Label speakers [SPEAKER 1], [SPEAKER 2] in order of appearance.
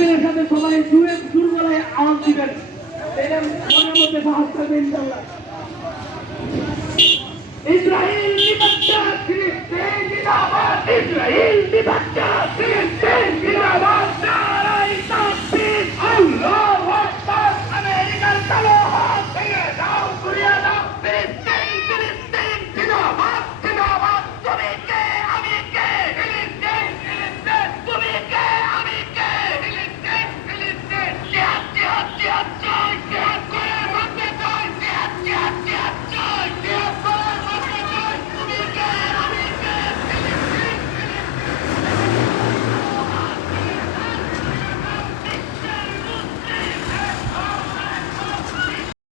[SPEAKER 1] তাকবীরের সাথে সবাই জুড়ে সুর আওয়াজ দিবেন। এটা মনের মধ্যে সাহস থাকবে ইনশাল্লাহ